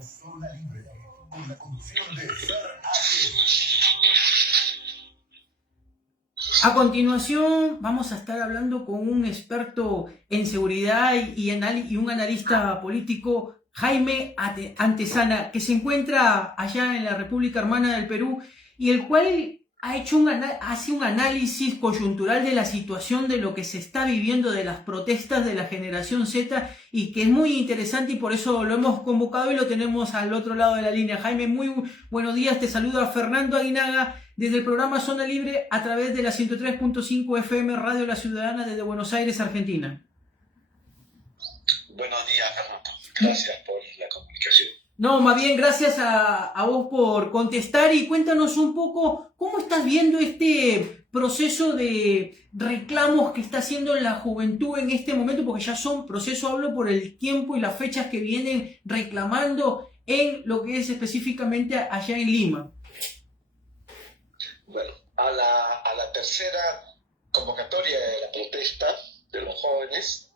Zona Libre, con la conducción de A continuación vamos a estar hablando con un experto en seguridad y un analista político, Jaime Antesana, que se encuentra allá en la República Hermana del Perú y el cual hace un análisis coyuntural de la situación de lo que se está viviendo, de las protestas de la generación Z, y que es muy interesante, y por eso lo hemos convocado y lo tenemos al otro lado de la línea. Jaime, muy buenos días, te saluda Fernando Aguinaga desde el programa Zona Libre a través de la 103.5 FM Radio La Ciudadana desde Buenos Aires, Argentina. Buenos días, Fernando. Gracias por la comunicación. No, más bien gracias a vos por contestar, y cuéntanos un poco cómo estás viendo este proceso de reclamos que está haciendo la juventud en este momento, porque ya son procesos, hablo por el tiempo y las fechas que vienen reclamando en lo que es específicamente allá en Lima. Bueno, a la tercera convocatoria de la protesta de los jóvenes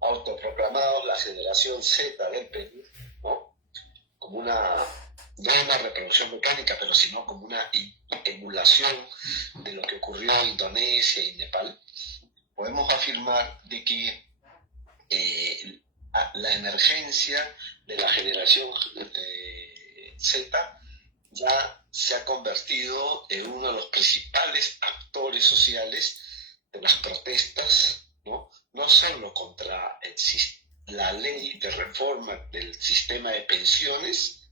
autoproclamados la generación Z del Perú, ¿no? Como no una reproducción mecánica, pero sino como una emulación de lo que ocurrió en Indonesia y Nepal, podemos afirmar de que la emergencia de la generación Z ya se ha convertido en uno de los principales actores sociales de las protestas, no solo contra la ley de reforma del sistema de pensiones,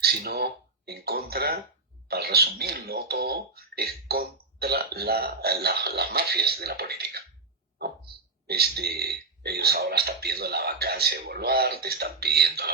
sino en contra, para resumirlo todo, es contra las mafias de la política, ¿no? Ellos ahora están pidiendo la vacancia de Boluarte, están pidiendo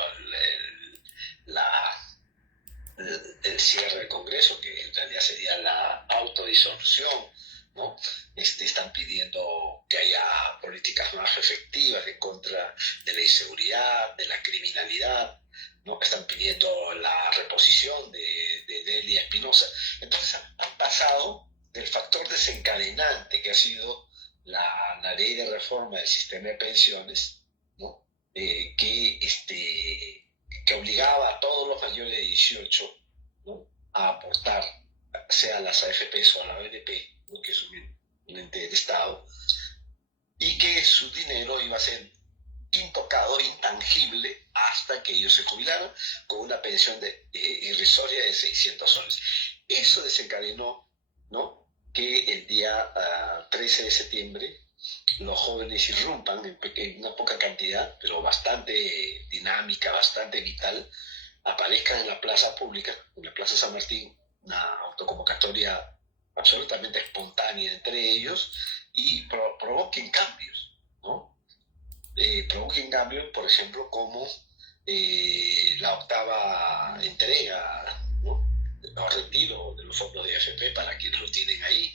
el cierre del Congreso, que en realidad sería la autodisolución, ¿no? Están pidiendo que haya políticas más efectivas en contra de la inseguridad, de la criminalidad, ¿no? Están pidiendo la reposición de Delia Espinosa. Entonces han pasado del factor desencadenante que ha sido la ley de reforma del sistema de pensiones, ¿no? Que obligaba a todos los mayores de 18, ¿no?, a aportar, sea a las AFPs o a la ONP, ¿no?, que es un ente del Estado, y que su dinero iba a ser intocado, intangible, hasta que ellos se jubilaran con una pensión irrisoria de 600 soles. Eso desencadenó, ¿no?, que el día 13 de septiembre los jóvenes irrumpan en una poca cantidad, pero bastante dinámica, bastante vital, aparezcan en la plaza pública, en la Plaza San Martín, una autoconvocatoria absolutamente espontánea entre ellos, y provoquen cambios, ¿no? Provoquen cambios, por ejemplo, como la octava entrega, ¿no?, o retiro de los fondos de AFP para quienes lo tienen ahí.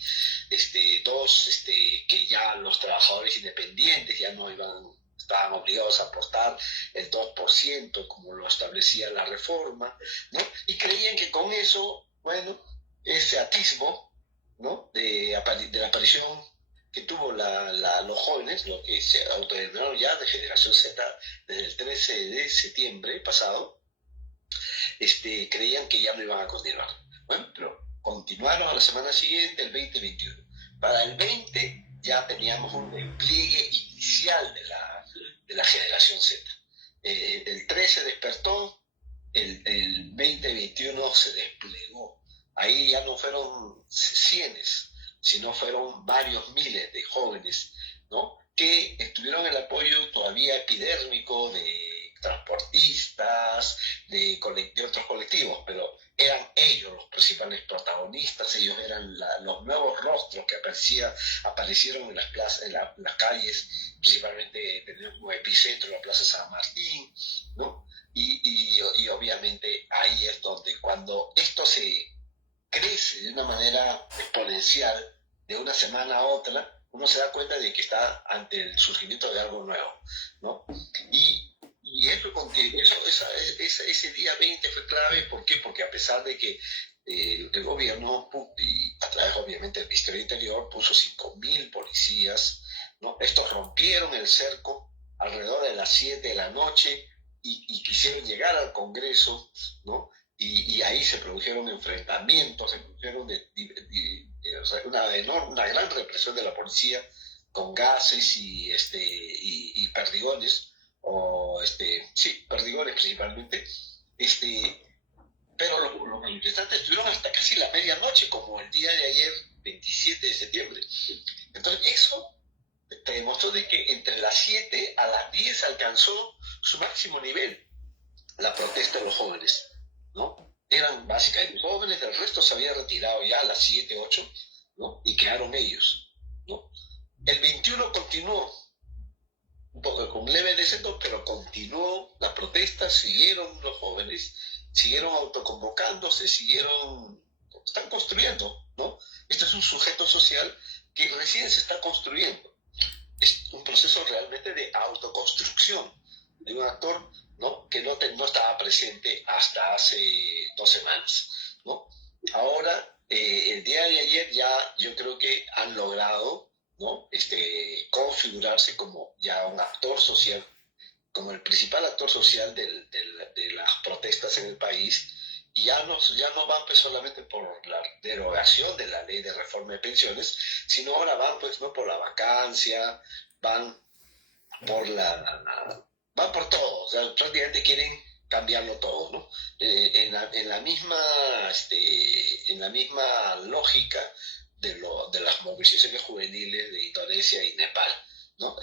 Que ya los trabajadores independientes ya no estaban obligados a apostar el 2% como lo establecía la reforma, ¿no? Y creían que con eso, bueno, ese atisbo, ¿no?, de la aparición que tuvo los jóvenes, lo que se autodenominaron ya de generación Z desde el 13 de septiembre pasado, creían que ya no iban a continuar. Bueno, pero continuaron a la semana siguiente, el 2021. Para el 20 ya teníamos un despliegue inicial de la generación Z. El 13 despertó, el 2021 se desplegó. Ahí ya no fueron cientos, sino fueron varios miles de jóvenes, ¿no?, que tuvieron el apoyo todavía epidérmico de transportistas, de otros colectivos, pero eran ellos los principales protagonistas. Ellos eran los nuevos rostros que aparecieron en las plazas, en las calles. Principalmente tenemos como epicentro la Plaza San Martín, ¿no? Y obviamente ahí es donde, cuando esto se crece de una manera exponencial de una semana a otra, uno se da cuenta de que está ante el surgimiento de algo nuevo, ¿no? Y ese día 20 fue clave. ¿Por qué? Porque a pesar de que el gobierno, y a través obviamente del Ministerio del Interior, puso 5.000 policías, ¿no? Estos rompieron el cerco alrededor de las 7 de la noche y quisieron llegar al Congreso, ¿no? Y ahí se produjeron enfrentamientos, se produjeron o sea, una gran represión de la policía con gases y perdigones, sí, perdigones principalmente, pero los manifestantes estuvieron hasta casi la medianoche, como el día de ayer, 27 de septiembre. Entonces eso te demostró de que entre las 7 a las 10 alcanzó su máximo nivel la protesta de los jóvenes, ¿no? Eran básicamente jóvenes, el resto se había retirado ya a las 7, 8, ¿no? Y quedaron ellos, ¿no? El 21 continuó, un poco con leve descenso, pero continuó la protesta, siguieron los jóvenes, siguieron autoconvocándose, están construyendo, ¿no? Este es un sujeto social que recién se está construyendo. Es un proceso realmente de autoconstrucción de un actor, ¿no? Que no estaba presente hasta hace 2 semanas, ¿no? Ahora, el día de ayer ya yo creo que han logrado, ¿no? Configurarse como ya un actor social, como el principal actor social de las protestas en el país, y ya no van pues solamente por la derogación de la ley de reforma de pensiones, sino ahora van pues no por la vacancia, van van por todo, o sea, prácticamente quieren cambiarlo todo, ¿no? En la misma lógica de las movilizaciones juveniles de Indonesia y Nepal, ¿no?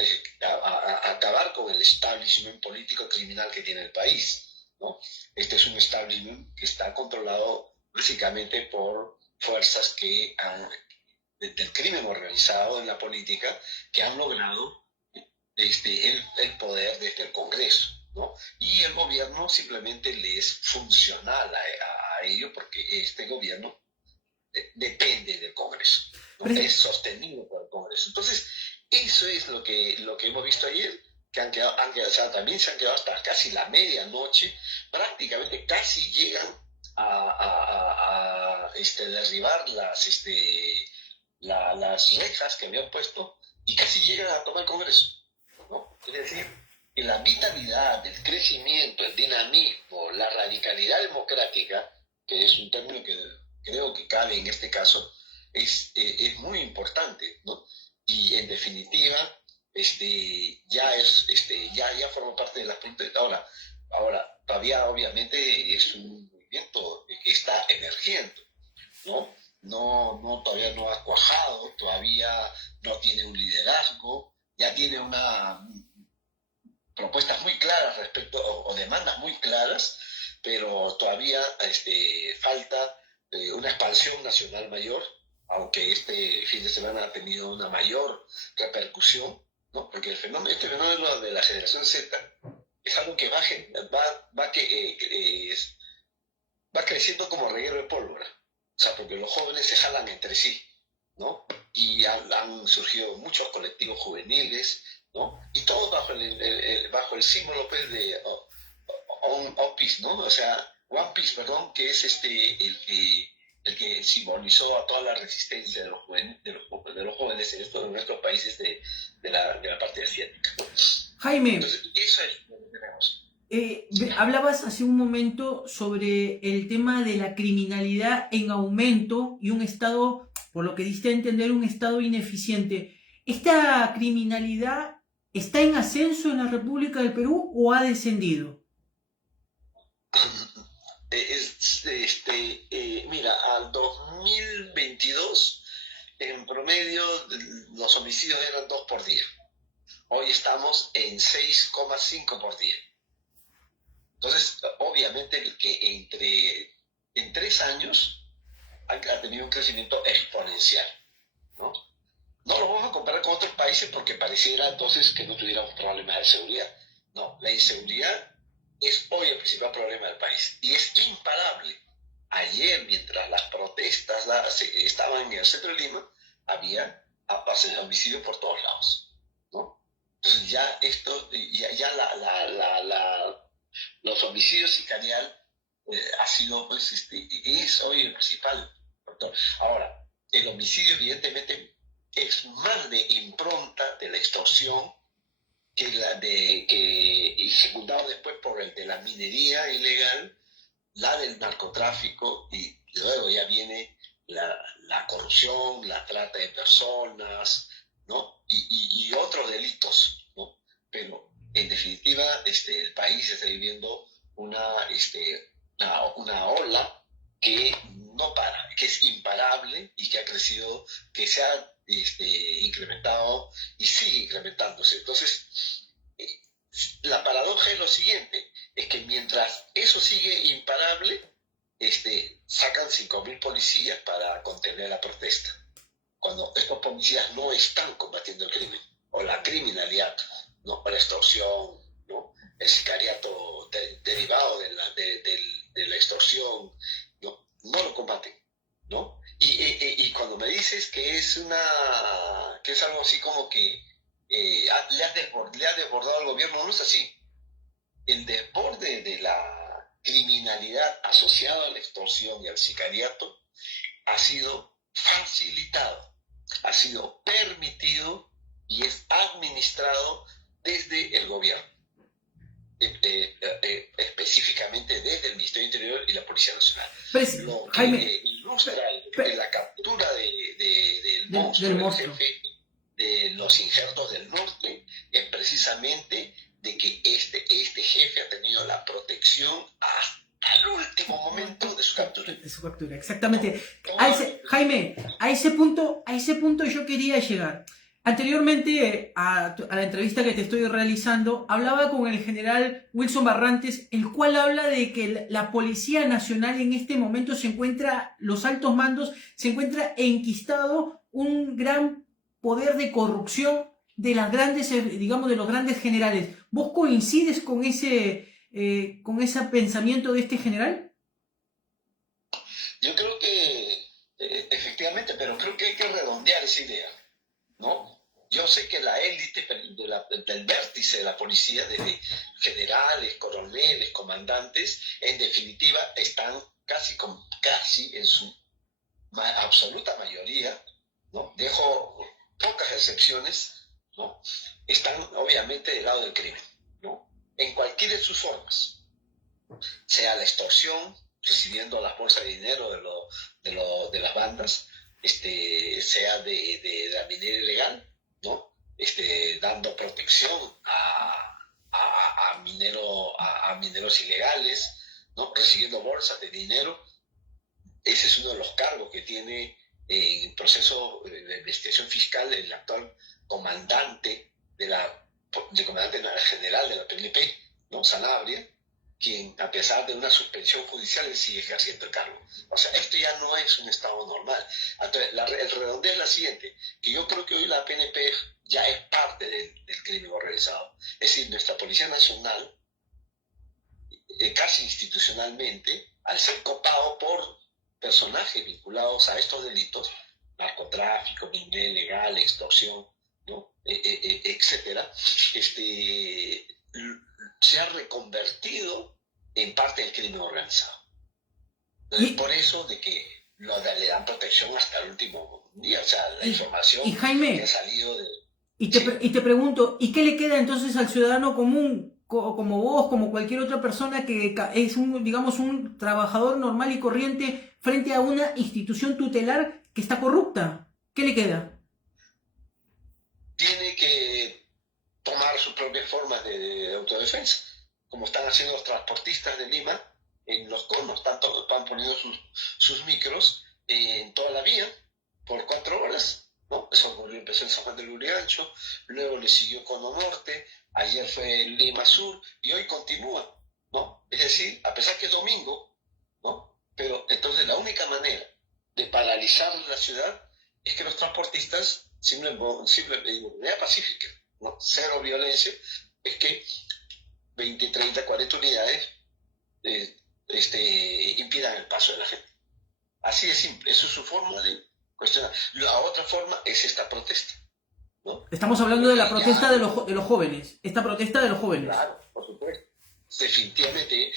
Acabar con el establishment político criminal que tiene el país, ¿no? Este es un establishment que está controlado básicamente por fuerzas del crimen organizado en la política, que han logrado el poder desde el Congreso, ¿no? Y el gobierno simplemente le es funcional a ello, porque este gobierno depende del Congreso, ¿no? Es sostenido por el Congreso. Entonces, eso es lo que hemos visto ayer, que o sea, también se han quedado hasta casi la medianoche, prácticamente casi llegan a derribar las rejas que habían puesto y casi llegan a tomar el Congreso, ¿no? Es decir, que la vitalidad, el crecimiento, el dinamismo, la radicalidad democrática, que es un término que creo que cabe en este caso, es muy importante, ¿no? Y en definitiva, ya forma parte de la protesta. Ahora, todavía obviamente es un movimiento que está emergiendo, ¿no? Todavía no ha cuajado, todavía no tiene un liderazgo, ya tiene propuestas muy claras o demandas muy claras, pero todavía falta una expansión nacional mayor, aunque este fin de semana ha tenido una mayor repercusión, ¿no? Porque este fenómeno de la generación Z es algo que va creciendo como reguero de pólvora, o sea, porque los jóvenes se jalan entre sí, ¿no? Y han surgido muchos colectivos juveniles, ¿no? Y todo bajo el símbolo pues, de One Piece, ¿no? O sea, One Piece, perdón, que es el que simbolizó a toda la resistencia de los jóvenes en estos países de la parte asiática, ¿no? Jaime, entonces, eso es lo que tenemos. Hablabas hace un momento sobre el tema de la criminalidad en aumento y un Estado, por lo que diste a entender, un Estado ineficiente. ¿Esta criminalidad está en ascenso en la República del Perú o ha descendido? Mira, al 2022, en promedio, los homicidios eran 2 por día. Hoy estamos en 6,5 por día. Entonces, obviamente que en 3 años ha tenido un crecimiento exponencial, ¿no? No lo vamos a comparar con otros países porque pareciera entonces que no tuviéramos problemas de seguridad. No, la inseguridad es hoy el principal problema del país y es imparable. Ayer, mientras las protestas estaban en el centro de Lima, había homicidios por todos lados, ¿no? Entonces los homicidios sicarial ha sido, pues, es hoy el principal factor. Ahora, el homicidio evidentemente es más de impronta de la extorsión y secundado después por el de la minería ilegal, la del narcotráfico, y luego ya viene la corrupción, la trata de personas, ¿no? Y otros delitos, ¿no? Pero en definitiva, el país está viviendo una ola que no para, que es imparable y que ha crecido, que se ha incrementado y sigue incrementándose. Entonces, la paradoja es lo siguiente, es que mientras eso sigue imparable, sacan 5.000 policías para contener la protesta, cuando estos policías no están combatiendo el crimen, o la criminalidad, ¿no? O la extorsión, ¿no? El sicariato derivado de la extorsión, no lo combaten, ¿no? Y cuando me dices que es algo así como que le ha desbordado al gobierno, no es así. El desborde de la criminalidad asociada a la extorsión y al sicariato ha sido facilitado, ha sido permitido y es administrado desde el gobierno, específicamente desde el Ministerio del Interior y la Policía Nacional. Lo que Jaime, ilustra la captura del monstruo, del del monstruo, jefe de los injertos del norte, es precisamente de que este jefe ha tenido la protección hasta el último momento de su captura. De su captura, exactamente. Jaime, a ese punto yo quería llegar. Anteriormente a la entrevista que te estoy realizando, hablaba con el general Wilson Barrantes, el cual habla de que la Policía Nacional en este momento los altos mandos, se encuentra enquistado un gran poder de corrupción de las grandes, digamos, de los grandes generales. ¿Vos coincides con ese pensamiento de este general? Yo creo que efectivamente, pero creo que hay que redondear esa idea, ¿no? Yo sé que la élite del vértice de la policía, desde generales, coroneles, comandantes, en definitiva están casi en su absoluta mayoría, ¿no? Dejo pocas excepciones, ¿no? Están obviamente del lado del crimen, ¿no? En cualquiera de sus formas, sea la extorsión, recibiendo las bolsas de dinero de las bandas, sea de la minería ilegal, ¿no? Dando protección a mineros ilegales, ¿no? Recibiendo bolsas de dinero. Ese es uno de los cargos que tiene en proceso de investigación fiscal el actual comandante comandante general de la PNP, ¿no? Sanabria, quien a pesar de una suspensión judicial sigue ejerciendo el cargo. O sea, esto ya no es un estado normal. Entonces, el redondeo es la siguiente, que yo creo que hoy la PNP ya es parte del crimen organizado. Es decir, nuestra Policía Nacional, casi institucionalmente, al ser copado por personajes vinculados a estos delitos, narcotráfico, minería ilegal, extorsión, ¿no? Etcétera, se ha reconvertido en parte del crimen organizado. Por eso de que le dan protección hasta el último día, o sea, la información Jaime, que ha salido de... Y te pregunto, ¿y qué le queda entonces al ciudadano común, como vos, como cualquier otra persona que es un trabajador normal y corriente frente a una institución tutelar que está corrupta? ¿Qué le queda? Tiene que tomar sus propias formas de autodefensa, como están haciendo los transportistas de Lima en los conos, tanto van poniendo sus micros en toda la vía por 4 horas, ¿no? Eso empezó en San Juan del Lurigancho, luego le siguió Cono Norte, ayer fue en Lima Sur y hoy continúa, ¿no? Es decir, a pesar que es domingo, ¿no? Pero entonces la única manera de paralizar la ciudad es que los transportistas, de manera pacífica, ¿no? Cero violencia, es que 20, 30, 40 unidades impidan el paso de la gente. Así de simple, eso es su forma de cuestionar. La otra forma es esta protesta, ¿no? Estamos hablando de la protesta de los jóvenes, esta protesta de los jóvenes. Claro, por supuesto. Definitivamente.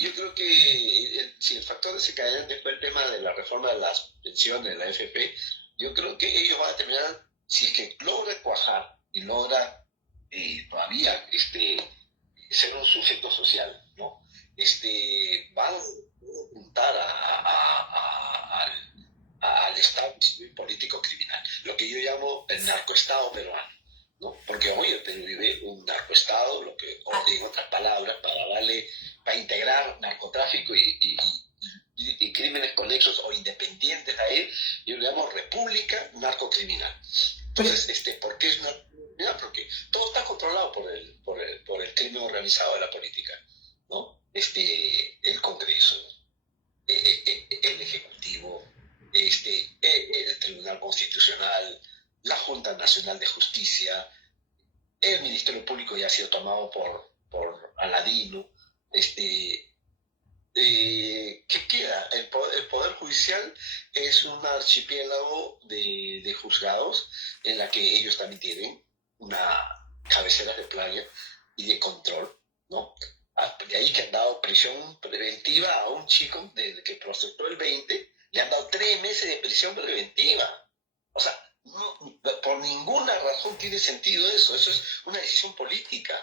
Yo creo que si el factor desencadenante fue el tema de la reforma de las pensiones de la AFP, yo creo que ellos van a terminar, si es que logra cuajar y logra todavía ser un sujeto social, ¿no? Van a apuntar al Estado civil político criminal, lo que yo llamo el narcoestado peruano, ¿no? Porque hoy el Perú vive un narcoestado, o en otras palabras, para integrar narcotráfico y crímenes conexos o independientes a él, yo le llamo república narcocriminal. Entonces, ¿por qué es una criminal? Porque todo está controlado por el crimen organizado de la política, ¿no? El Congreso, el Ejecutivo, el Tribunal Constitucional, la Junta Nacional de Justicia, el Ministerio Público ya ha sido tomado por Aladino. ¿Qué queda? El poder Judicial es un archipiélago de juzgados en la que ellos también tienen una cabecera de playa y de control, ¿no? De ahí que han dado prisión preventiva a un chico desde que procesó el 20, le han dado 3 meses de prisión preventiva. O sea, no, por ninguna razón tiene sentido eso es una decisión política,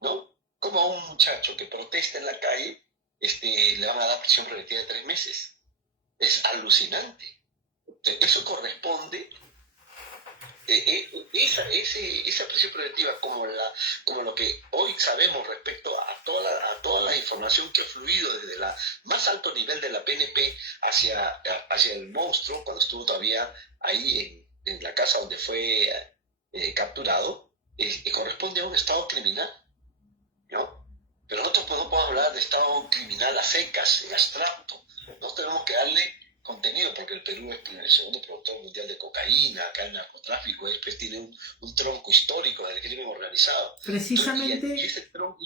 ¿no? Como a un muchacho que protesta en la calle, le van a dar prisión preventiva de 3 meses. Es alucinante. Eso corresponde, esa prisión preventiva, como lo que hoy sabemos respecto a toda la información que ha fluido desde el más alto nivel de la PNP hacia el monstruo, cuando estuvo todavía ahí en la casa donde fue capturado, corresponde a un estado criminal, ¿no? Pero nosotros no podemos hablar de estado criminal a secas, en abstracto. Nosotros tenemos que darle contenido, porque el Perú es el segundo productor mundial de cocaína, acá el narcotráfico después tiene un tronco histórico del crimen organizado. Precisamente, Entonces, y ese tronco...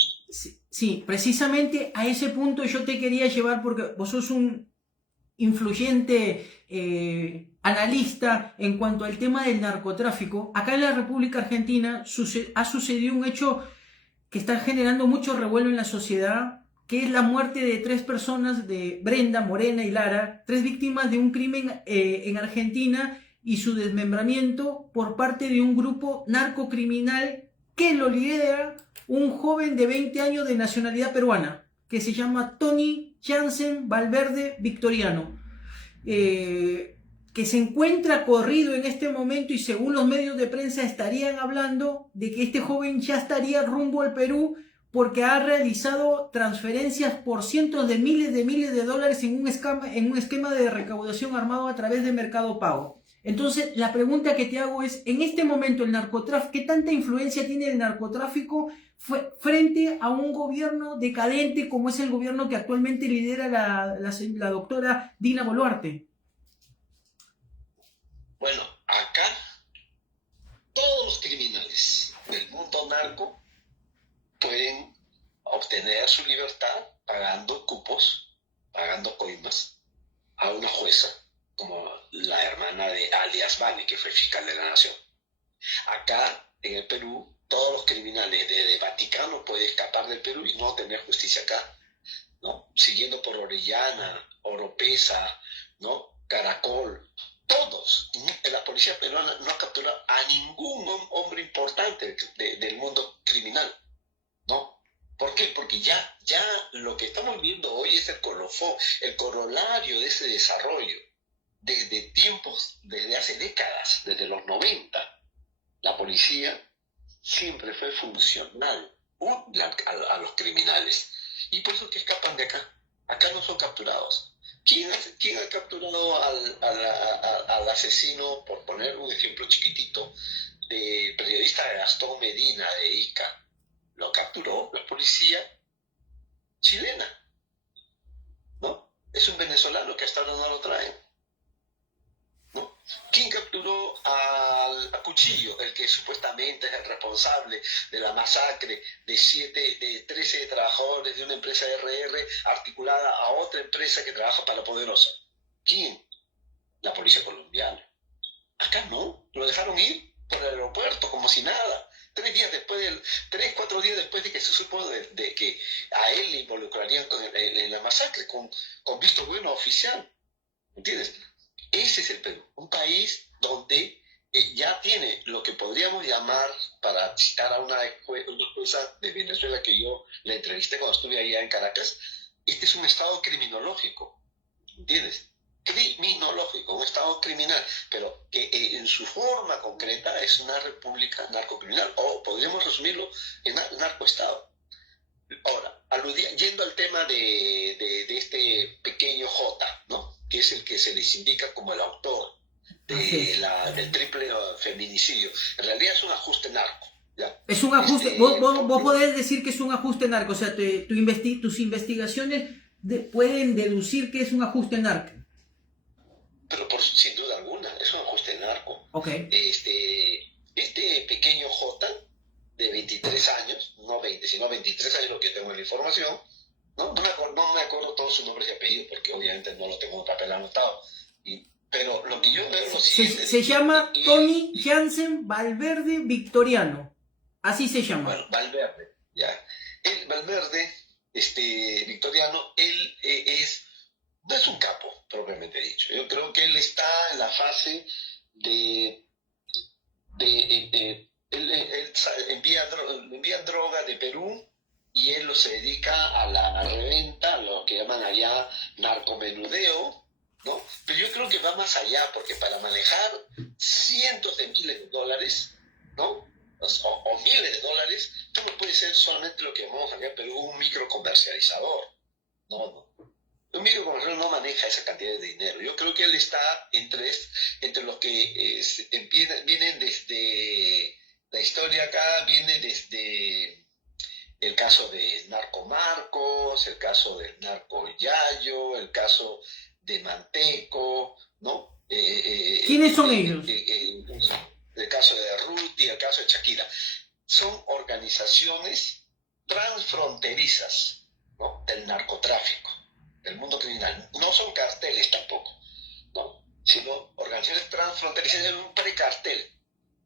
sí, precisamente a ese punto yo te quería llevar, porque vos sos un influyente analista en cuanto al tema del narcotráfico. Acá en la República Argentina ha sucedido un hecho que está generando mucho revuelo en la sociedad, que es la muerte de 3 personas, de Brenda, Morena y Lara, 3 víctimas de un crimen en Argentina, y su desmembramiento por parte de un grupo narcocriminal que lo lidera un joven de 20 años de nacionalidad peruana, que se llama Tony Jansen Valverde Victoriano, que se encuentra corrido en este momento, y según los medios de prensa estarían hablando de que este joven ya estaría rumbo al Perú, porque ha realizado transferencias por cientos de miles de dólares en un esquema de recaudación armado a través de Mercado Pago. Entonces, la pregunta que te hago es, en este momento el narcotráfico, ¿qué tanta influencia tiene el narcotráfico frente a un gobierno decadente como es el gobierno que actualmente lidera la doctora Dina Boluarte? Bueno, acá todos los criminales del mundo narco pueden obtener su libertad pagando cupos, pagando coimas a una jueza, como la hermana de Ali Asbani, que fue fiscal de la nación. Acá, en el Perú, todos los criminales desde Vaticano pueden escapar del Perú y no tener justicia acá, ¿no? Siguiendo por Orellana, Oropesa, ¿no? Caracol, todos. La policía peruana no captura a ningún hombre importante del mundo criminal, ¿no? ¿Por qué? Porque ya lo que estamos viendo hoy es el colofón, el corolario de ese desarrollo, desde hace décadas, desde los 90. La policía siempre fue funcional a los criminales, y por eso que escapan de acá. Acá no son capturados. ¿Quién ha capturado al asesino, por poner un ejemplo chiquitito, del periodista Gastón Medina de Ica? Lo capturó la policía chilena, ¿no? Es un venezolano que hasta ahora no lo traen, ¿no? ¿Quién capturó a Cuchillo, el que supuestamente es el responsable de la masacre de 13 trabajadores de una empresa RR articulada a otra empresa que trabaja para la Poderosa? ¿Quién? La policía colombiana. Acá no, lo dejaron ir por el aeropuerto como si nada. 4 días después de que se supo de que a él le involucrarían en la masacre, con visto bueno oficial. ¿Entiendes? Ese es el Perú, un país donde ya tiene lo que podríamos llamar, para citar a una jueza de Venezuela que yo la entrevisté cuando estuve allá en Caracas, este es un estado criminológico, ¿entiendes? Criminológico, un estado criminal, pero que en su forma concreta es una república narcocriminal, o podríamos resumirlo en narcoestado. Ahora, yendo al tema de este pequeño J, ¿no? Que es el que se les indica como el autor del triple feminicidio. En realidad es un ajuste narco. ¿Ya? Es un ajuste, vos podés decir que es un ajuste narco, o sea, tus investigaciones pueden deducir que es un ajuste narco. Pero sin duda alguna, es un ajuste narco. Okay. Este pequeño J, de 23 años, no 20, sino 23 años, lo que tengo en la información, no me acuerdo todos sus nombres y apellidos, porque obviamente no lo tengo en papel anotado. Pero lo que yo veo es lo siguiente. Se llama Tony Jansen Valverde Victoriano. Así se llama. Bueno, Valverde, ya. El Valverde, Victoriano, él no es un capo, propiamente dicho. Yo creo que él está en la fase él envía droga de Perú y él se dedica a la reventa, a lo que llaman allá narcomenudeo, ¿no? Pero yo creo que va más allá, porque para manejar cientos de miles de dólares, ¿no? O miles de dólares, tú no puedes ser solamente lo que llamamos acá en Perú un microcomercializador. No. Un microcomercializador no maneja esa cantidad de dinero. Yo creo que él está entre los que vienen desde la historia acá, viene desde el caso de Narco Marcos, el caso del Narco Yayo, el caso de Manteco, ¿no? ¿Quiénes son ellos? El caso de Ruti, el caso de Shakira. Son organizaciones transfronterizas, ¿no? Del narcotráfico, del mundo criminal. No son carteles tampoco, ¿no? Sino organizaciones transfronterizas en un precartel.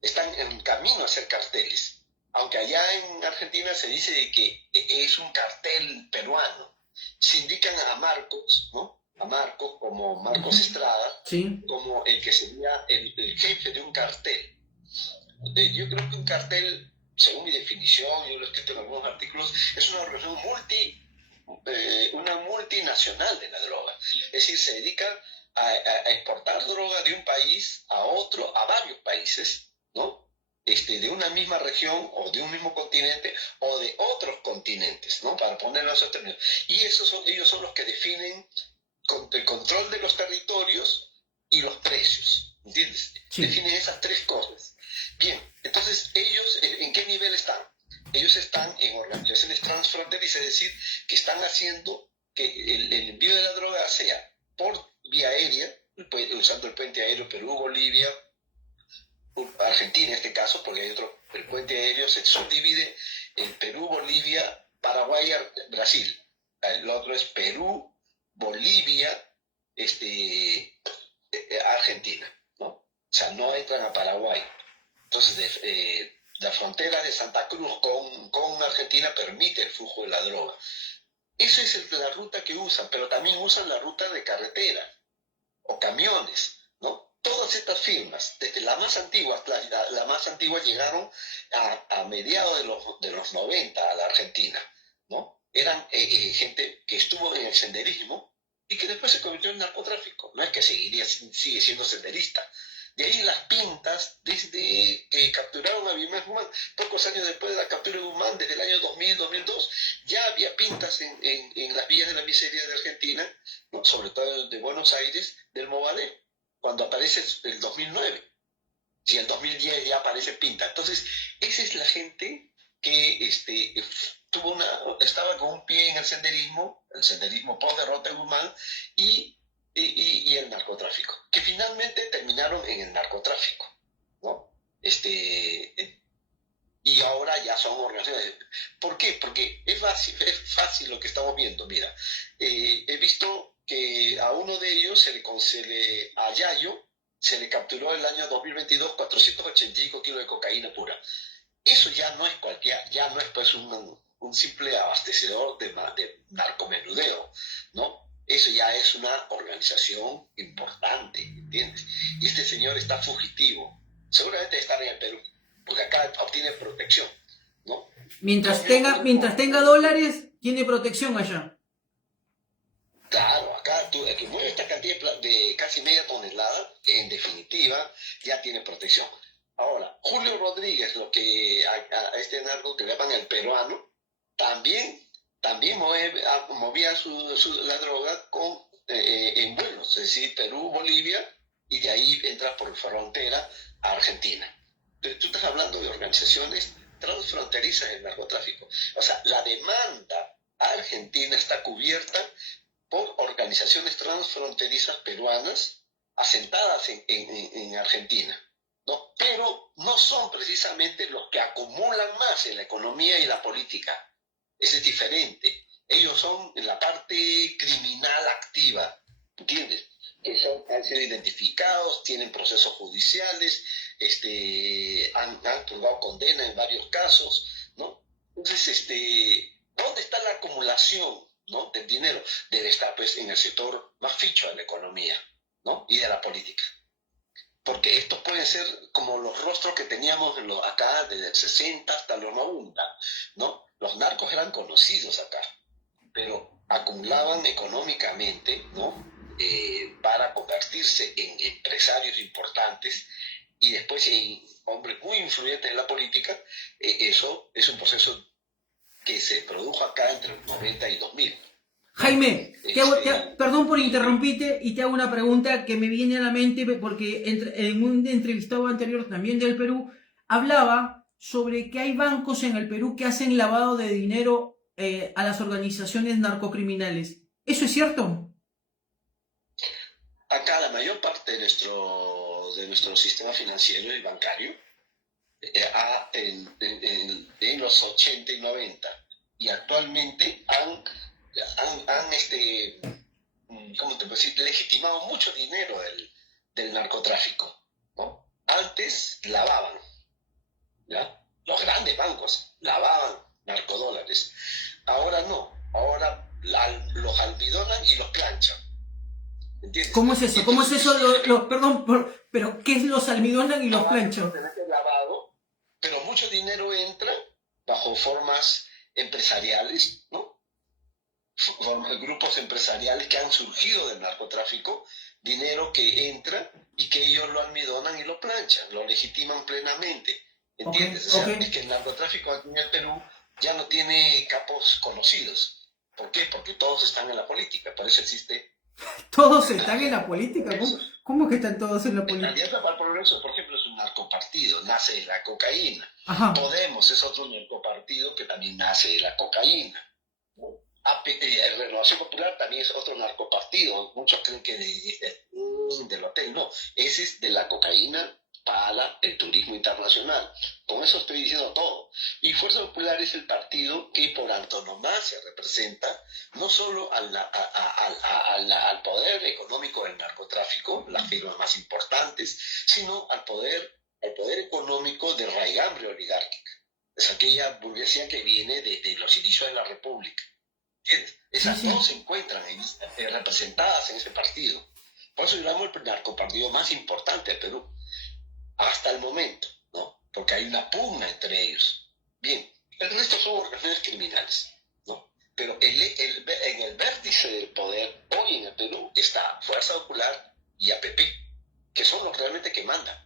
Están en camino a ser carteles. Aunque allá en Argentina se dice de que es un cartel peruano. Se indican a Marcos, ¿no? A Marcos, como Marcos Estrada, sí, como el que sería el jefe de un cartel. Yo creo que un cartel, según mi definición, yo lo he escrito en algunos artículos, es una organización una multinacional de la droga. Es decir, se dedica a exportar droga de un país a otro, a varios países, ¿no? De una misma región o de un mismo continente o de otros continentes, ¿no? Para ponerlo en esos términos. Y ellos son los que definen el control de los territorios y los precios, ¿entiendes? Sí. Definen esas tres cosas. Bien, entonces ellos, ¿en qué nivel están? Ellos están en organizaciones transfronterizas, es decir, que están haciendo que el envío de la droga sea por vía aérea, usando el puente aéreo Perú-Bolivia, Argentina en este caso, porque hay el puente aéreo se subdivide en Perú, Bolivia, Paraguay, Brasil. El otro es Perú, Bolivia, Argentina, ¿no? O sea, no entran a Paraguay. Entonces, la frontera de Santa Cruz con Argentina permite el flujo de la droga. Esa es la ruta que usan, pero también usan la ruta de carretera o camiones, ¿no? Todas estas firmas, desde la más antigua, la más antigua llegaron a mediados de los 90 a la Argentina, ¿no? Eran gente que estuvo en el senderismo y que después se convirtió en narcotráfico. No es que sigue siendo senderista. De ahí las pintas, desde que capturaron a Guzmán, pocos años después de la captura de Guzmán, desde el año 2000-2002, ya había pintas en las vías de la miseria de Argentina, ¿no? Sobre todo de Buenos Aires, del Movalé, cuando aparece el 2009. Si el 2010 ya aparece pinta. Entonces, esa es la gente que estaba con un pie en el senderismo post derrota de Guzmán, y el narcotráfico, que finalmente terminaron en el narcotráfico, ¿no? Y ahora ya son organizaciones. ¿Por qué? Porque es fácil lo que estamos viendo. Mira, he visto que a uno de ellos a Yayo se le capturó el año 2022 485 kilos de cocaína pura. Eso ya no es ya no es pues un simple abastecedor de narcomenudeo, ¿no? Eso ya es una organización importante, ¿entiendes? Y este señor está fugitivo, seguramente estará en el Perú, porque acá obtiene protección, ¿no? Mientras tenga dólares, tiene protección allá. Claro, acá que mueve esta cantidad de casi media tonelada, en definitiva, ya tiene protección. Ahora, Julio Rodríguez, lo que a este narco que le llaman el peruano, también movía la droga en vuelos, es decir, Perú, Bolivia, y de ahí entra por frontera a Argentina. Entonces, tú estás hablando de organizaciones transfronterizas del narcotráfico. O sea, la demanda argentina está cubierta por organizaciones transfronterizas peruanas asentadas en Argentina, ¿no? Pero no son precisamente los que acumulan más en la economía y la política. Ese es diferente. Ellos son en la parte criminal activa, ¿entiendes? Han sido identificados, tienen procesos judiciales, han purgado condena en varios casos, ¿no? Entonces, ¿dónde está la acumulación, ¿no?, del dinero? Debe estar, pues, en el sector más ficho de la economía, ¿no?, y de la política. Porque estos pueden ser como los rostros que teníamos acá desde el 60 hasta los 90, ¿no? Los narcos eran conocidos acá, pero acumulaban económicamente, ¿no?, para convertirse en empresarios importantes y después en hombres muy influyentes en la política. Eso es un proceso que se produjo acá entre los 90 y 2000. Jaime, perdón por interrumpirte y te hago una pregunta que me viene a la mente porque en un entrevistado anterior también del Perú hablaba sobre que hay bancos en el Perú que hacen lavado de dinero a las organizaciones narcocriminales. ¿Eso es cierto? Acá la mayor parte de nuestro sistema financiero y bancario, en los 80 y 90, y actualmente han ¿cómo te puedo decir?, legitimado mucho dinero del narcotráfico, ¿no? Antes lavaban, ¿ya? Los grandes bancos lavaban narcodólares. Ahora no, ahora los almidonan y los planchan. ¿Entiendes? ¿Cómo es eso? ¿Cómo es eso? Perdón, pero ¿qué es los almidonan y los planchan? Lavado, pero mucho dinero entra bajo formas empresariales, ¿no? Grupos empresariales que han surgido del narcotráfico, dinero que entra y que ellos lo almidonan y lo planchan, lo legitiman plenamente. ¿Entiendes? Okay, O sea, es que el narcotráfico aquí en el Perú ya no tiene capos conocidos. ¿Por qué? Porque todos están en la política, por eso existe. ¿Todos están en la política? ¿Cómo que están todos en la política? Alianza para el Progreso, por ejemplo, es un narcopartido, nace de la cocaína. Ajá. Podemos es otro narcopartido que también nace de la cocaína. Renovación Popular también es otro narcopartido. Muchos creen que del hotel, no. Ese es de la cocaína para el turismo internacional. Con eso estoy diciendo todo. Y Fuerza Popular es el partido que por antonomasia representa no solo al poder económico del narcotráfico, las firmas más importantes, sino al poder económico de raigambre oligárquica. Es aquella burguesía que viene de los inicios de la República. Esas dos se encuentran representadas en ese partido. Por eso llamamos el narcopartido más importante de Perú, hasta el momento, ¿no? Porque hay una pugna entre ellos. Bien, el resto son organizaciones criminales, ¿no? Pero en el vértice del poder hoy en el Perú está Fuerza Popular y APP, que son los realmente que mandan,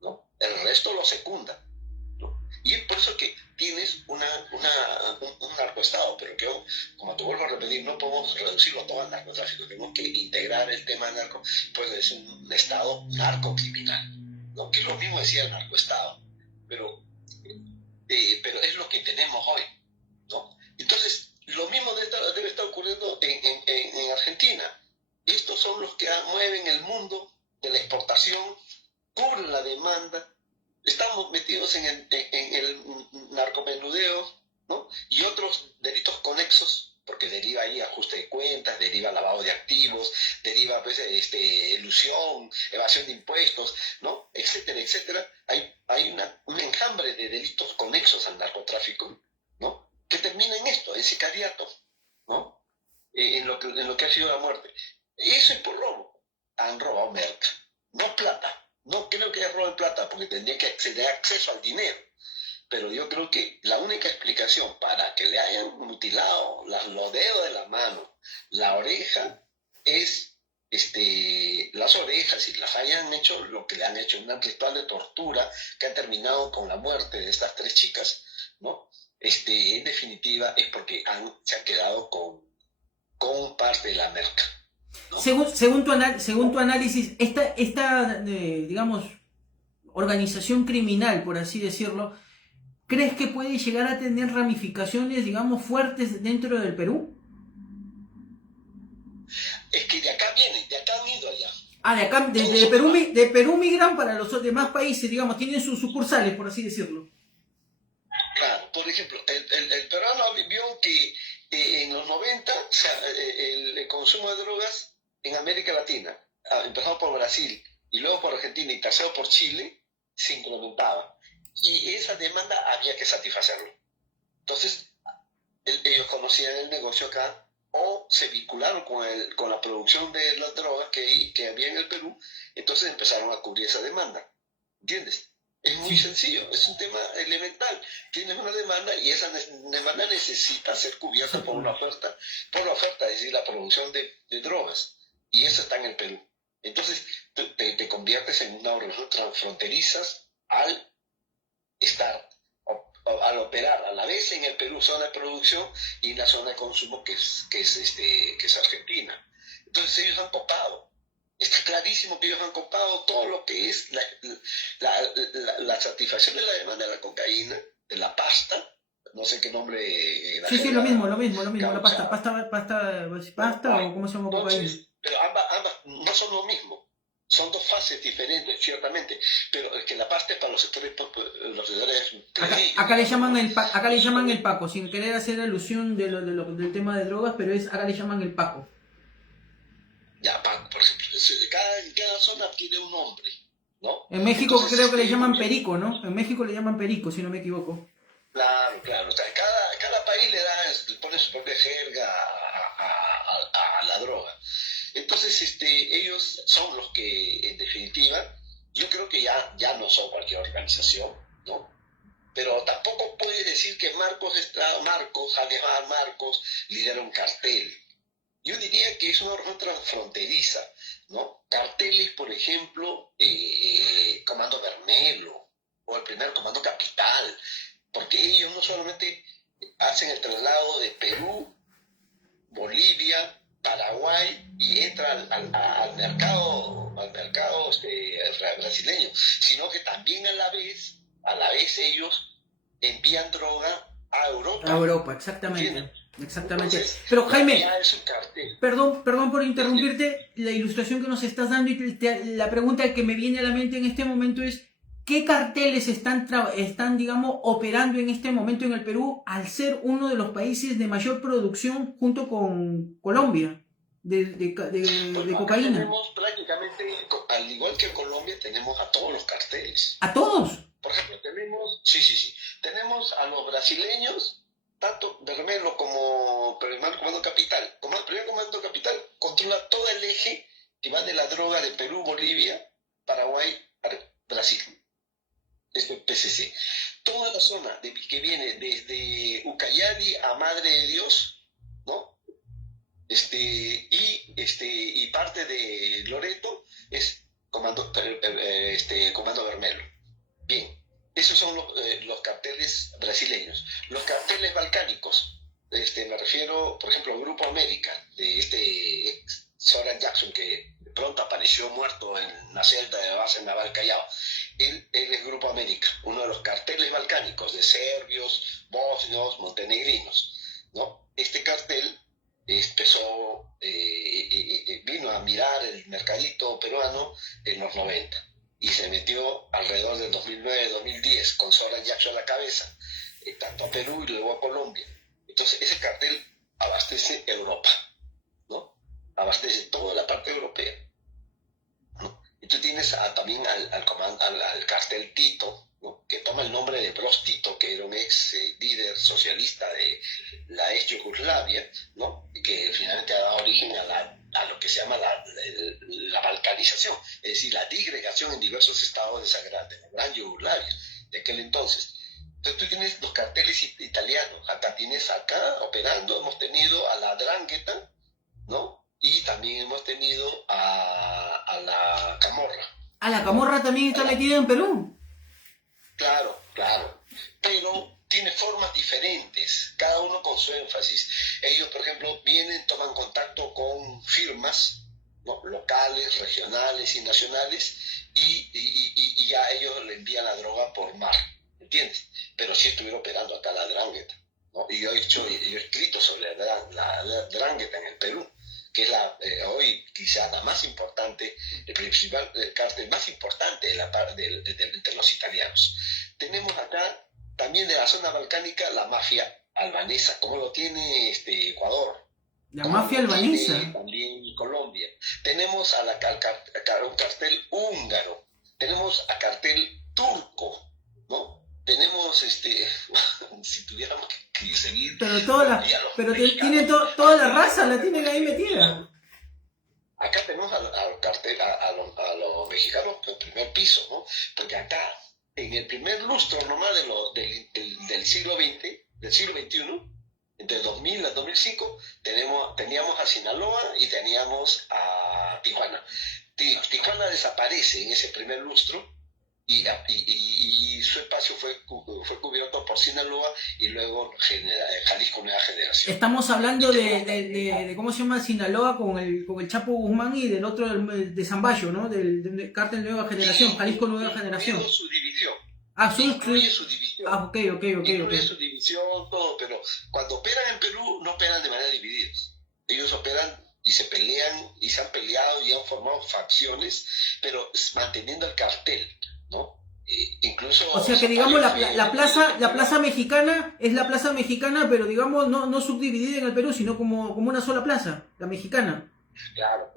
¿no? El resto lo secunda, ¿no? Y es por eso que tienes un narcoestado, pero que, como te vuelvo a repetir, no podemos reducirlo todo al narcotráfico, tenemos que integrar el tema del narco, pues es un estado narcocriminal, ¿no? Que es lo mismo decía el narcoestado, pero es lo que tenemos hoy, ¿no? Entonces, lo mismo debe estar ocurriendo en Argentina. Estos son los que mueven el mundo de la exportación, cubren la demanda. Estamos metidos en el narcomenudeo, ¿no? Y otros delitos conexos, porque deriva ahí ajuste de cuentas, deriva lavado de activos, deriva, pues, elusión, evasión de impuestos, ¿no? Etcétera, etcétera. Hay un enjambre de delitos conexos al narcotráfico, ¿no? Que termina en esto, en sicariato, ¿no? En lo que ha sido la muerte. Eso es por robo. Han robado merca, no plata. No creo que roben plata, porque tendría que tener acceso al dinero. Pero yo creo que la única explicación para que le hayan mutilado los dedos de la mano, la oreja, es las orejas, y las hayan hecho lo que le han hecho, un ritual de tortura que ha terminado con la muerte de estas 3 chicas, ¿no? En definitiva, es porque se han quedado con parte de la merca, ¿no? Según tu análisis, digamos, organización criminal, por así decirlo, ¿crees que puede llegar a tener ramificaciones, digamos, fuertes dentro del Perú? Es que de acá vienen, de acá han ido allá. De acá, de Perú migran para los demás países, digamos, tienen sus sucursales, por así decirlo. Claro, por ejemplo, el peruano vio que en los 90 o sea, el consumo de drogas en América Latina, empezó por Brasil y luego por Argentina y tercero por Chile, se incrementaba. Y esa demanda había que satisfacerlo. Entonces, ellos conocían el negocio acá o se vincularon con la producción de las drogas que había en el Perú, entonces empezaron a cubrir esa demanda. ¿Entiendes? Es muy sencillo, es un tema elemental. Tienes una demanda y esa demanda necesita ser cubierta por la oferta, es decir, la producción de drogas. Y eso está en el Perú. Entonces, te conviertes en una organización transfronteriza al al operar a la vez en el Perú zona de producción y en la zona de consumo que es Argentina. Entonces ellos han copado. Está clarísimo que ellos han copado todo lo que es la satisfacción de la demanda de la cocaína, de la pasta, no sé qué nombre. Sí, lo mismo, la pasta o cómo se llama cocaína. Pero ambas no son lo mismo. Son 2 fases diferentes, ciertamente, pero es que la pasta es para los sectores acá le llaman el Paco, sin querer hacer alusión del tema de drogas, pero acá le llaman el Paco. Ya, Paco, por ejemplo, cada zona tiene un nombre, ¿no? En México entonces, creo que le llaman perico, ¿no? En México le llaman perico, si no me equivoco. Claro. O sea, cada país le pone su propia jerga a la droga. Entonces, ellos son los que, en definitiva, yo creo que ya no son cualquier organización, ¿no? Pero tampoco puedes decir que Javier Marcos lidera un cartel. Yo diría que es una organización transfronteriza, ¿no? Carteles, por ejemplo, Comando Vermelo, o el primer Comando Capital, porque ellos no solamente hacen el traslado de Perú, Bolivia, Paraguay y entran al mercado brasileño, sino que también a la vez ellos envían droga a Europa. A Europa, exactamente. ¿Entiendes? Exactamente. Entonces, pero Jaime, es un cartel. Perdón por interrumpirte, la ilustración que nos estás dando y la pregunta que me viene a la mente en este momento es ¿qué carteles están digamos, operando en este momento en el Perú al ser uno de los países de mayor producción junto con Colombia de cocaína? Tenemos prácticamente, al igual que en Colombia, tenemos a todos los carteles. ¿A todos? Por ejemplo, tenemos a los brasileños, tanto Vermelo como el primer Comando Capital. El primer Comando Capital controla todo el eje que va de la droga de Perú, Bolivia, Paraguay, Brasil. PCC. Toda la zona que viene desde Ucayali a Madre de Dios, ¿no? Y parte de Loreto es Comando Vermelo. Bien, esos son los carteles brasileños. Los carteles balcánicos, me refiero, por ejemplo, al Grupo América, de Soran Jackson, que de pronto apareció muerto en la celda de base naval Callao. Él es Grupo América, uno de los carteles balcánicos de serbios, bosnios, montenegrinos, ¿no? Este cartel vino a mirar el mercadito peruano en los 90 y se metió alrededor del 2009-2010 con Soran Jackson a la cabeza, tanto a Perú y luego a Colombia. Entonces ese cartel abastece Europa, ¿no? Abastece toda la parte europea, ¿no? Y tú tienes también al cartel Tito, ¿no? Que toma el nombre de Broz Tito, que era un ex líder socialista de la ex Yugoslavia, ¿no? Y que finalmente ha dado origen a la a lo que se llama la balcanización, es decir, la disgregación en diversos estados de esa de la gran Yugoslavia de aquel entonces. Entonces tú tienes los carteles italianos, tienes acá operando, hemos tenido a la 'Ndrangheta, ¿no? Y también hemos tenido a la Camorra. ¿A la Camorra también está metida en Perú? Claro, claro, pero tiene formas diferentes, cada uno con su énfasis. Ellos, por ejemplo, vienen, toman contacto con firmas, ¿no?, locales, regionales y nacionales, y ya ellos le envían la droga por mar, ¿entiendes? Pero sí estuvieron operando acá la 'Ndrangheta, ¿no? Y yo he escrito sobre la 'Ndrangheta en el Perú, que es hoy quizá la más importante, el cártel más importante de los italianos. Tenemos acá también de la zona balcánica la mafia albanesa, como lo tiene Ecuador. La mafia albanesa. También Colombia. Tenemos a un cartel húngaro, tenemos a cartel turco, ¿no? Tenemos, si tuviéramos que seguir... Pero tiene toda la raza, la tienen ahí metida. Acá tenemos al cartel, a los mexicanos en primer piso, ¿no? Porque acá, en el primer lustro nomás del siglo XX, del siglo XXI, entre 2000 a 2005, teníamos a Sinaloa y teníamos a Tijuana. Tijuana desaparece en ese primer lustro y su espacio fue cubierto por Sinaloa y luego Jalisco Nueva Generación. Estamos hablando de ¿cómo se llama? Sinaloa con el Chapo Guzmán y del otro de Zambayo, ¿no? Del cártel Nueva Generación, Jalisco Nueva Generación. Su división. Incluye su división. Ok. Incluye su división, todo, pero cuando operan en Perú no operan de manera dividida. Ellos operan y se pelean y se han peleado y han formado facciones, pero manteniendo el cartel, ¿no? Incluso, o sea que digamos la plaza mexicana es la plaza mexicana, pero digamos no subdividida en el Perú, sino como una sola plaza, la mexicana. Claro.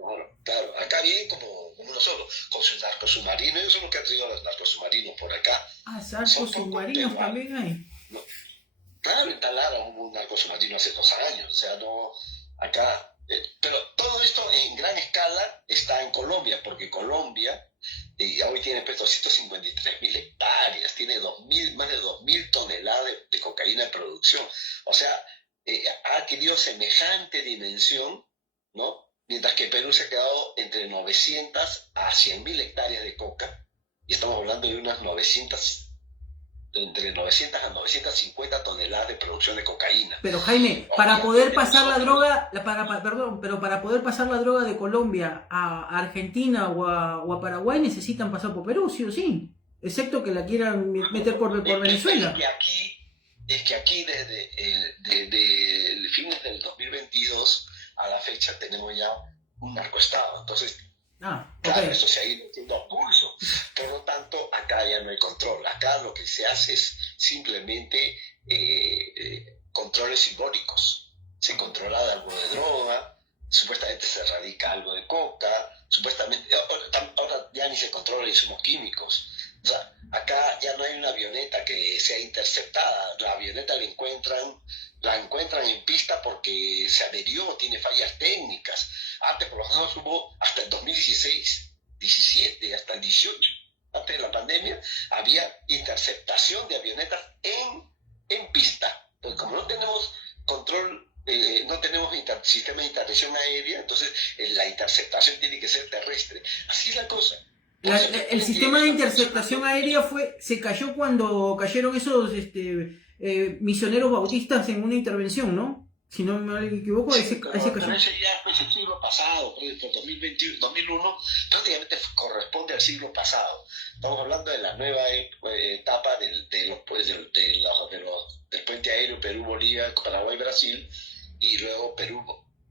Acá vienen como uno solo, con sus narcos submarinos. Ellos son los que han traído los narcos submarinos por acá. Narcos submarinos también hay. No. Claro, en Talara hubo un narco submarino hace 2 años, o sea, no, acá. Pero todo esto en gran escala está en Colombia, porque Colombia hoy tiene 253.000 hectáreas, tiene más de 2.000 toneladas de cocaína en producción. O sea, ha adquirido semejante dimensión, ¿no? Mientras que Perú se ha quedado entre 900 a 100.000 hectáreas de coca, y estamos hablando de unas entre 900 a 950 toneladas de producción de cocaína. Pero Jaime, para poder pasar la droga, para poder pasar la droga de Colombia a Argentina o a Paraguay necesitan pasar por Perú, sí o sí, excepto que la quieran meter por Venezuela. Es que aquí desde el fines del 2022 a la fecha tenemos ya un narcoestado, entonces claro, eso se ha ido haciendo a pulso. Por lo tanto, acá ya no hay control. Acá lo que se hace es simplemente controles simbólicos. Se controla algo de droga, supuestamente se erradica algo de coca, supuestamente ahora ya ni se controla insumos químicos. O sea, acá ya no hay una avioneta que sea interceptada. La avioneta la encuentran en pista porque se averió, tiene fallas técnicas. Antes por lo menos hubo, hasta el 2016, 17, hasta el 18, antes de la pandemia, había interceptación de avionetas en pista. Pues como no tenemos control, no tenemos sistema de interdicción aérea, entonces la interceptación tiene que ser terrestre. Así es la cosa. El sistema de interceptación aérea se cayó cuando cayeron esos misioneros bautistas en una intervención, ¿no? Si no me equivoco, sí, ahí se cayó. Pero ese ya fue el siglo pasado, por 2001, prácticamente corresponde al siglo pasado. Estamos hablando de la nueva etapa del puente aéreo Perú-Bolivia, Paraguay-Brasil, y luego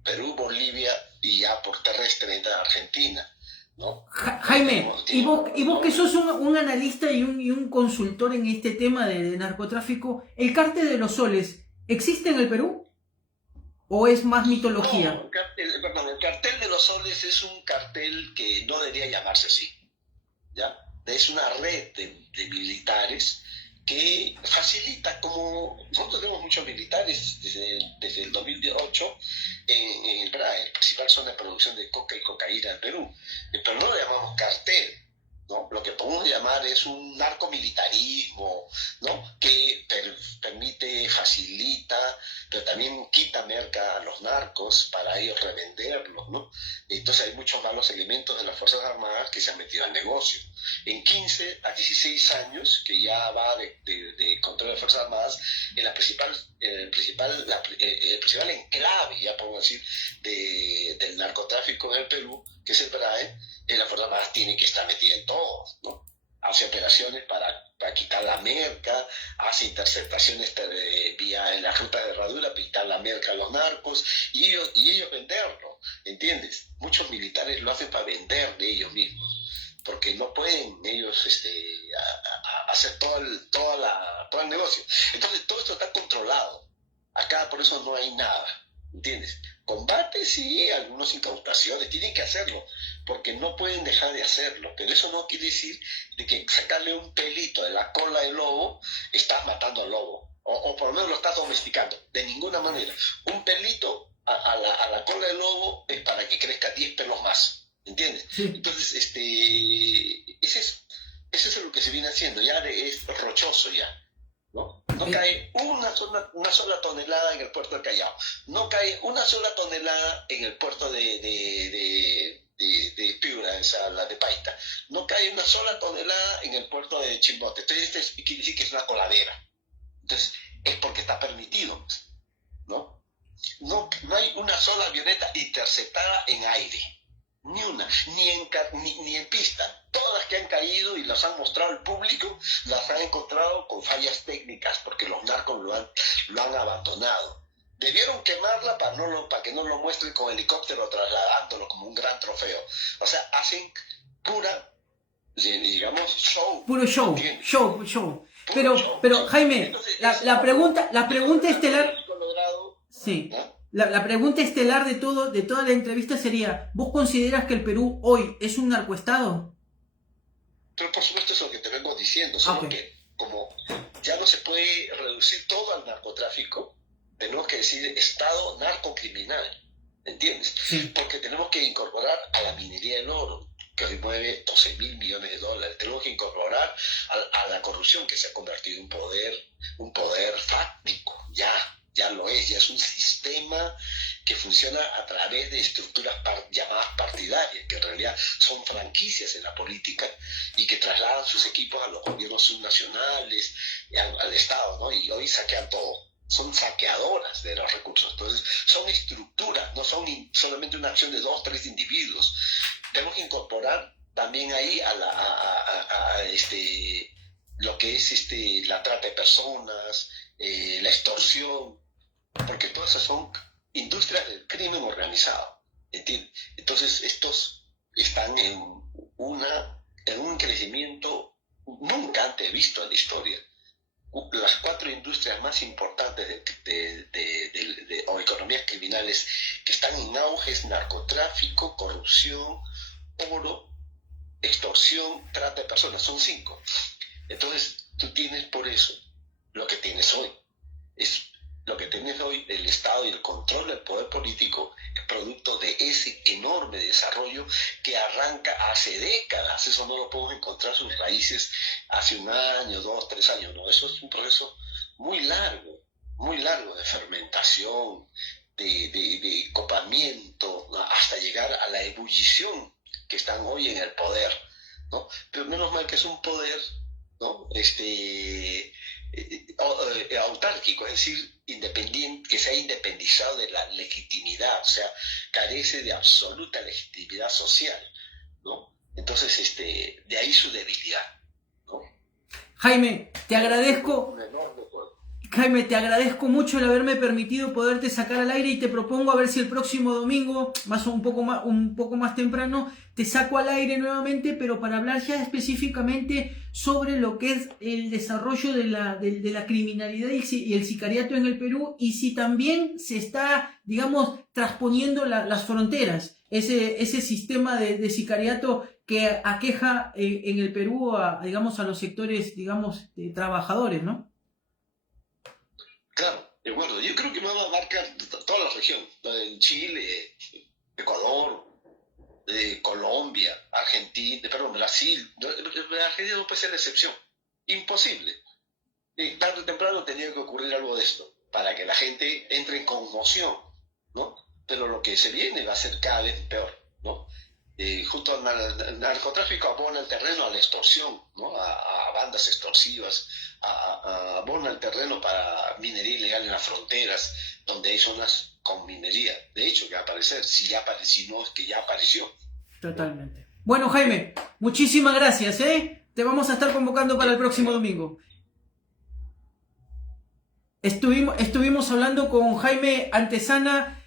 Perú-Bolivia y ya por terrestre entra Argentina, ¿no? Jaime, y vos que sos un analista y un consultor en este tema de narcotráfico, ¿el cártel de los soles existe en el Perú? ¿O es más mitología? No, el cartel de los soles es un cartel que no debería llamarse así, ¿ya? Es una red de militares que facilita, como nosotros tenemos muchos militares desde el 2008, en el BRAE, la principal zona de producción de coca y cocaína del Perú. Pero no lo llamamos cartel, ¿no? Lo que podemos llamar es un narcomilitarismo, ¿no? Que permite, facilita, pero también quita merca a los narcos para ellos revenderlos, ¿no? Entonces hay muchos malos elementos de las Fuerzas Armadas que se han metido al negocio. En 15 a 16 años, que ya va de control de Fuerzas Armadas, en el principal enclave, ya podemos decir, del narcotráfico en el Perú, que es el BRAE, las Fuerzas Armadas tienen que estar metidas en todo, ¿no? Hace operaciones para quitar la merca, hace interceptaciones en la ruta de herradura para quitar la merca a los narcos y ellos venderlo, ¿entiendes? Muchos militares lo hacen para vender de ellos mismos, porque no pueden ellos hacer todo el negocio. Entonces todo esto está controlado. Acá por eso no hay nada, ¿entiendes? Combate, sí, algunas incautaciones, tienen que hacerlo, porque no pueden dejar de hacerlo, pero eso no quiere decir de que sacarle un pelito de la cola del lobo, estás matando al lobo, o por lo menos lo estás domesticando, de ninguna manera. Un pelito a la cola del lobo es para que crezca 10 pelos más, ¿entiendes? Sí. Entonces, eso es lo que se viene haciendo, ya es rochoso ya. ¿No? No cae una sola tonelada en el puerto de Callao, no cae una sola tonelada en el puerto de Piura, la de Paita, no cae una sola tonelada en el puerto de Chimbote. Entonces quiere decir que es una coladera. Entonces es porque está permitido, ¿no? No hay una sola avioneta interceptada en aire. Ni una, ni en pista. Todas las que han caído y las han mostrado al público, las han encontrado con fallas técnicas, porque los narcos lo han abandonado. Debieron quemarla para que no lo muestren con helicóptero trasladándolo como un gran trofeo. O sea, hacen digamos, show. Puro show, ¿entiendes? show. Puro show. Pero Jaime, Entonces, la pregunta estelar... Logrado, Sí. ¿no? La pregunta estelar de toda la entrevista sería, ¿vos consideras que el Perú hoy es un narcoestado? Pero por supuesto es lo que te vengo diciendo, solo que como ya no se puede reducir todo al narcotráfico, tenemos que decir estado narcocriminal, ¿entiendes? Sí. Porque tenemos que incorporar a la minería del oro, que hoy mueve 12.000 millones de dólares, tenemos que incorporar a la corrupción, que se ha convertido en un poder fáctico, ya lo es, ya es un sistema que funciona a través de estructuras llamadas partidarias, que en realidad son franquicias en la política y que trasladan sus equipos a los gobiernos subnacionales, al Estado, ¿no? Y hoy saquean todo. Son saqueadoras de los recursos. Entonces, son estructuras, no son solamente una acción de 2 o 3 individuos. Tenemos que incorporar también ahí lo que es la trata de personas, la extorsión, porque todas esas son industrias del crimen organizado, ¿entiendes? Entonces estos están en un crecimiento nunca antes visto en la historia. Las 4 industrias más importantes o economías criminales que están en auge es narcotráfico, corrupción, oro, extorsión, trata de personas, son 5. Entonces tú tienes por eso lo que tienes hoy. Es lo que tienes hoy, el Estado y el control del poder político, es producto de ese enorme desarrollo que arranca hace décadas. Eso no lo podemos encontrar sus raíces hace 1 año, 2, 3 años, no. Eso es un proceso muy largo de fermentación, de copamiento, ¿no? Hasta llegar a la ebullición que están hoy en el poder, ¿no? Pero menos mal que es un poder, ¿no? Autárquico, es decir, independiente, que se ha independizado de la legitimidad, o sea, carece de absoluta legitimidad social, ¿no? Entonces, de ahí su debilidad, ¿no? Jaime, te agradezco mucho el haberme permitido poderte sacar al aire y te propongo a ver si el próximo domingo, un poco más temprano, te saco al aire nuevamente, pero para hablar ya específicamente sobre lo que es el desarrollo de la criminalidad y el sicariato en el Perú, y si también se está, digamos, transponiendo las fronteras, ese sistema de sicariato que aqueja en el Perú a los sectores, digamos, trabajadores, ¿no? Claro, de acuerdo. Yo creo que me va a marcar toda la región, en Chile, Ecuador, Colombia, Argentina, perdón, Brasil. Argentina no puede ser la excepción. Imposible. Y tarde o temprano tenía que ocurrir algo de esto, para que la gente entre en conmoción, ¿no? Pero lo que se viene va a ser cada vez peor, ¿no? Justo el narcotráfico abona el terreno a la extorsión, ¿no? A bandas extorsivas, abona el terreno para minería ilegal en las fronteras, donde hay zonas con minería. De hecho, que va a aparecer, si no es que ya apareció. Totalmente. Bueno, Jaime, muchísimas gracias, ¿eh? Te vamos a estar convocando para el próximo domingo. Estuvimos hablando con Jaime Antesana,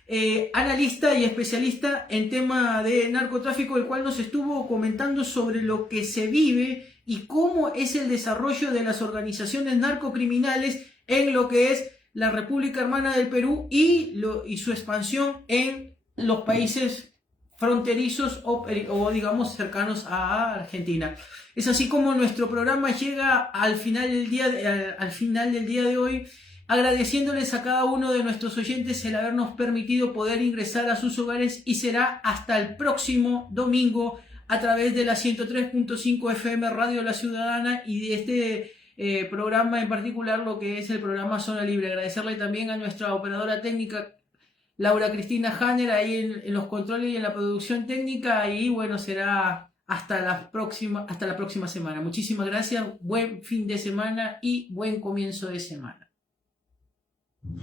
analista y especialista en tema de narcotráfico, el cual nos estuvo comentando sobre lo que se vive y cómo es el desarrollo de las organizaciones narcocriminales en lo que es la República Hermana del Perú y su expansión en los países fronterizos o digamos cercanos a Argentina. Es así como nuestro programa llega al final del día de hoy, agradeciéndoles a cada uno de nuestros oyentes el habernos permitido poder ingresar a sus hogares, y será hasta el próximo domingo a través de la 103.5 FM Radio La Ciudadana y de este programa en particular, lo que es el programa Zona Libre. Agradecerle también a nuestra operadora técnica Laura Cristina Hanner ahí en los controles y en la producción técnica, y bueno, será hasta la próxima semana. Muchísimas gracias, buen fin de semana y buen comienzo de semana.